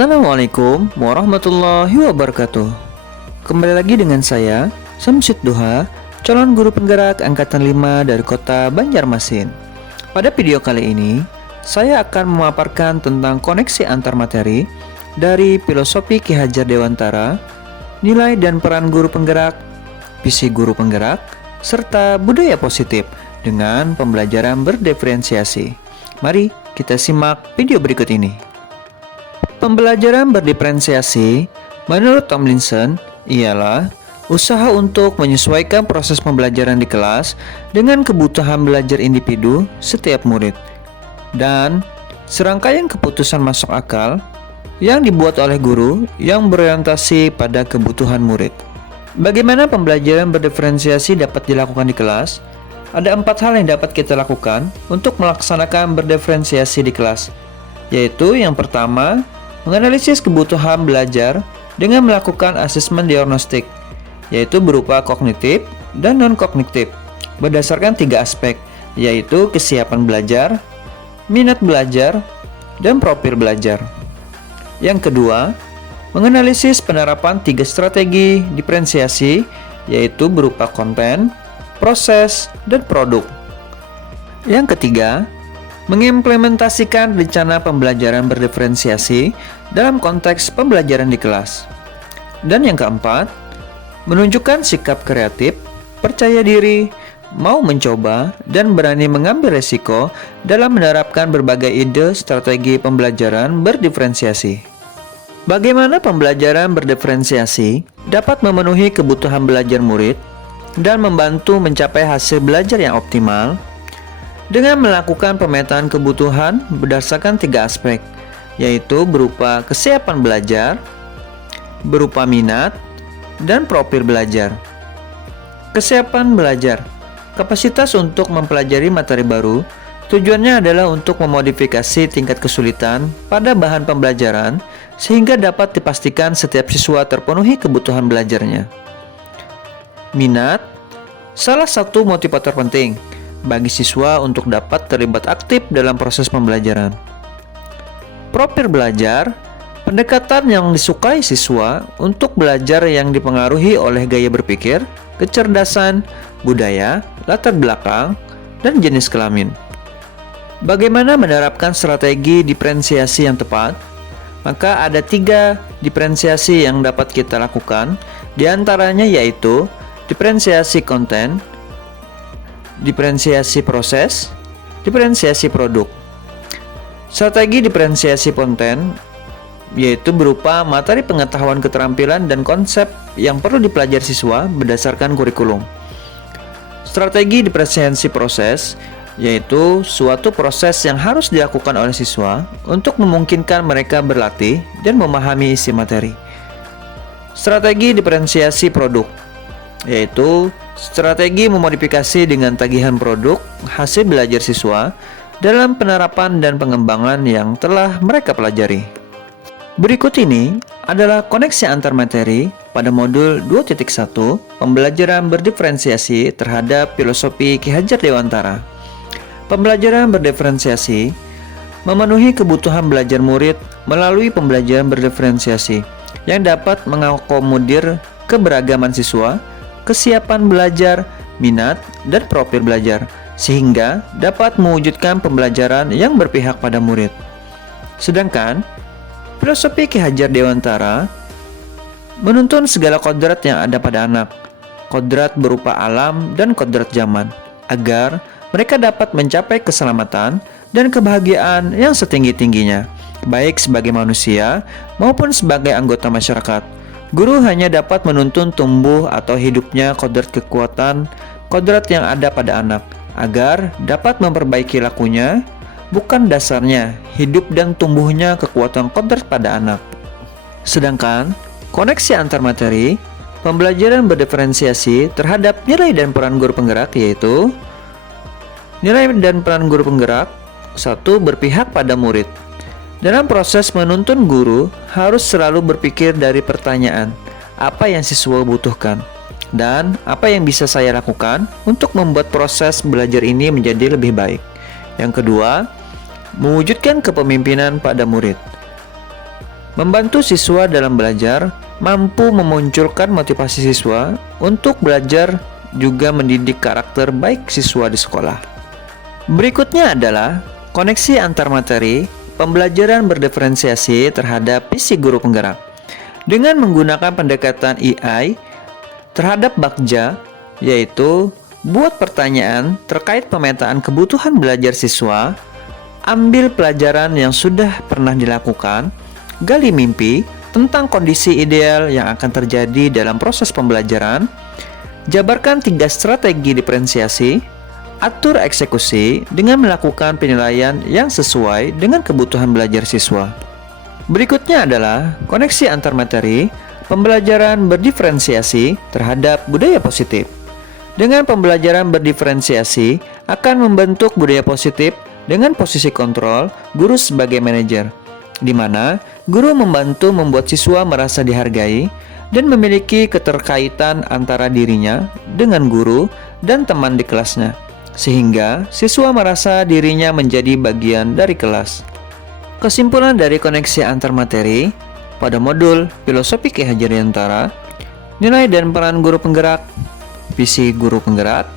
Assalamualaikum warahmatullahi wabarakatuh. Kembali lagi dengan saya, Samsud Duha, calon guru penggerak Angkatan 5 dari kota Banjarmasin. Pada video kali ini, saya akan memaparkan tentang koneksi antar materi dari filosofi Ki Hajar Dewantara, nilai dan peran guru penggerak, visi guru penggerak, serta budaya positif dengan pembelajaran berdiferensiasi. Mari kita simak video berikut ini. Pembelajaran berdiferensiasi, menurut Tomlinson, ialah usaha untuk menyesuaikan proses pembelajaran di kelas dengan kebutuhan belajar individu setiap murid, dan serangkaian keputusan masuk akal yang dibuat oleh guru yang berorientasi pada kebutuhan murid. Bagaimana pembelajaran berdiferensiasi dapat dilakukan di kelas? Ada 4 hal yang dapat kita lakukan untuk melaksanakan berdiferensiasi di kelas, yaitu yang pertama, menganalisis kebutuhan belajar dengan melakukan asesmen diagnostik, yaitu berupa kognitif dan non-kognitif, berdasarkan 3 aspek, yaitu kesiapan belajar, minat belajar, dan profil belajar. Yang kedua, menganalisis penerapan 3 strategi diferensiasi, yaitu berupa konten, proses, dan produk. Yang ketiga, mengimplementasikan rencana pembelajaran berdiferensiasi dalam konteks pembelajaran di kelas. Dan yang keempat, menunjukkan sikap kreatif, percaya diri, mau mencoba, dan berani mengambil resiko dalam menerapkan berbagai ide strategi pembelajaran berdiferensiasi. Bagaimana pembelajaran berdiferensiasi dapat memenuhi kebutuhan belajar murid dan membantu mencapai hasil belajar yang optimal? Dengan melakukan pemetaan kebutuhan berdasarkan 3 aspek, yaitu berupa kesiapan belajar, berupa minat, dan profil belajar. Kesiapan belajar, kapasitas untuk mempelajari materi baru, tujuannya adalah untuk memodifikasi tingkat kesulitan pada bahan pembelajaran sehingga dapat dipastikan setiap siswa terpenuhi kebutuhan belajarnya. Minat, salah satu motivator penting bagi siswa untuk dapat terlibat aktif dalam proses pembelajaran. Profil belajar, pendekatan yang disukai siswa untuk belajar yang dipengaruhi oleh gaya berpikir, kecerdasan, budaya, latar belakang, dan jenis kelamin. Bagaimana menerapkan strategi diferensiasi yang tepat? Maka ada 3 diferensiasi yang dapat kita lakukan, diantaranya yaitu diferensiasi konten, diferensiasi proses, diferensiasi produk. Strategi diferensiasi konten yaitu berupa materi pengetahuan, keterampilan, dan konsep yang perlu dipelajari siswa berdasarkan kurikulum. Strategi diferensiasi proses yaitu suatu proses yang harus dilakukan oleh siswa untuk memungkinkan mereka berlatih dan memahami isi materi. Strategi diferensiasi produk yaitu strategi memodifikasi dengan tagihan produk hasil belajar siswa dalam penerapan dan pengembangan yang telah mereka pelajari. Berikut ini adalah koneksi antar materi pada modul 2.1 pembelajaran berdiferensiasi terhadap filosofi Ki Hajar Dewantara. Pembelajaran berdiferensiasi memenuhi kebutuhan belajar murid melalui pembelajaran berdiferensiasi yang dapat mengakomodir keberagaman siswa, kesiapan belajar, minat, dan profil belajar, sehingga dapat mewujudkan pembelajaran yang berpihak pada murid. Sedangkan, filosofi Ki Hajar Dewantara menuntun segala kodrat yang ada pada anak, kodrat berupa alam dan kodrat zaman, agar mereka dapat mencapai keselamatan dan kebahagiaan yang setinggi-tingginya, baik sebagai manusia maupun sebagai anggota masyarakat. Guru hanya dapat menuntun tumbuh atau hidupnya kodrat kekuatan, kodrat yang ada pada anak, agar dapat memperbaiki lakunya, bukan dasarnya, hidup dan tumbuhnya kekuatan kodrat pada anak. Sedangkan, koneksi antar materi, pembelajaran berdiferensiasi terhadap nilai dan peran guru penggerak yaitu nilai dan peran guru penggerak, 1. Berpihak pada murid. Dalam proses menuntun, guru harus selalu berpikir dari pertanyaan, apa yang siswa butuhkan, dan apa yang bisa saya lakukan untuk membuat proses belajar ini menjadi lebih baik. Yang kedua, mewujudkan kepemimpinan pada murid. Membantu siswa dalam belajar, mampu memunculkan motivasi siswa untuk belajar, juga mendidik karakter baik siswa di sekolah. Berikutnya adalah koneksi antar materi, pembelajaran berdiferensiasi terhadap visi guru penggerak. Dengan menggunakan pendekatan EI terhadap Bagja, yaitu buat pertanyaan terkait pemetaan kebutuhan belajar siswa, ambil pelajaran yang sudah pernah dilakukan, gali mimpi tentang kondisi ideal yang akan terjadi dalam proses pembelajaran, jabarkan 3 strategi diferensiasi, atur eksekusi dengan melakukan penilaian yang sesuai dengan kebutuhan belajar siswa. Berikutnya adalah koneksi antar materi, pembelajaran berdiferensiasi terhadap budaya positif. Dengan pembelajaran berdiferensiasi akan membentuk budaya positif dengan posisi kontrol guru sebagai manajer, di mana guru membantu membuat siswa merasa dihargai dan memiliki keterkaitan antara dirinya dengan guru dan teman di kelasnya, sehingga siswa merasa dirinya menjadi bagian dari kelas. Kesimpulan dari koneksi antar materi pada modul Filosofi Ki Hajar Dewantara, nilai dan peran guru penggerak, visi guru penggerak,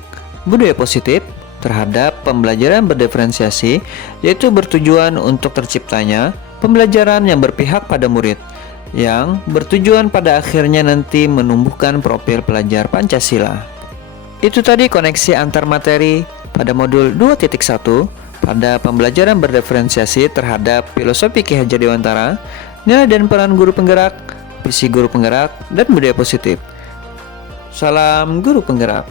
budaya positif terhadap pembelajaran berdiferensiasi, yaitu bertujuan untuk terciptanya pembelajaran yang berpihak pada murid, yang bertujuan pada akhirnya nanti menumbuhkan profil pelajar Pancasila. Itu tadi koneksi antar materi pada modul 2.1 pada pembelajaran berdiferensiasi terhadap Filosofi Ki Hajar Dewantara, nilai dan peran guru penggerak, visi guru penggerak, dan budaya positif. Salam guru penggerak.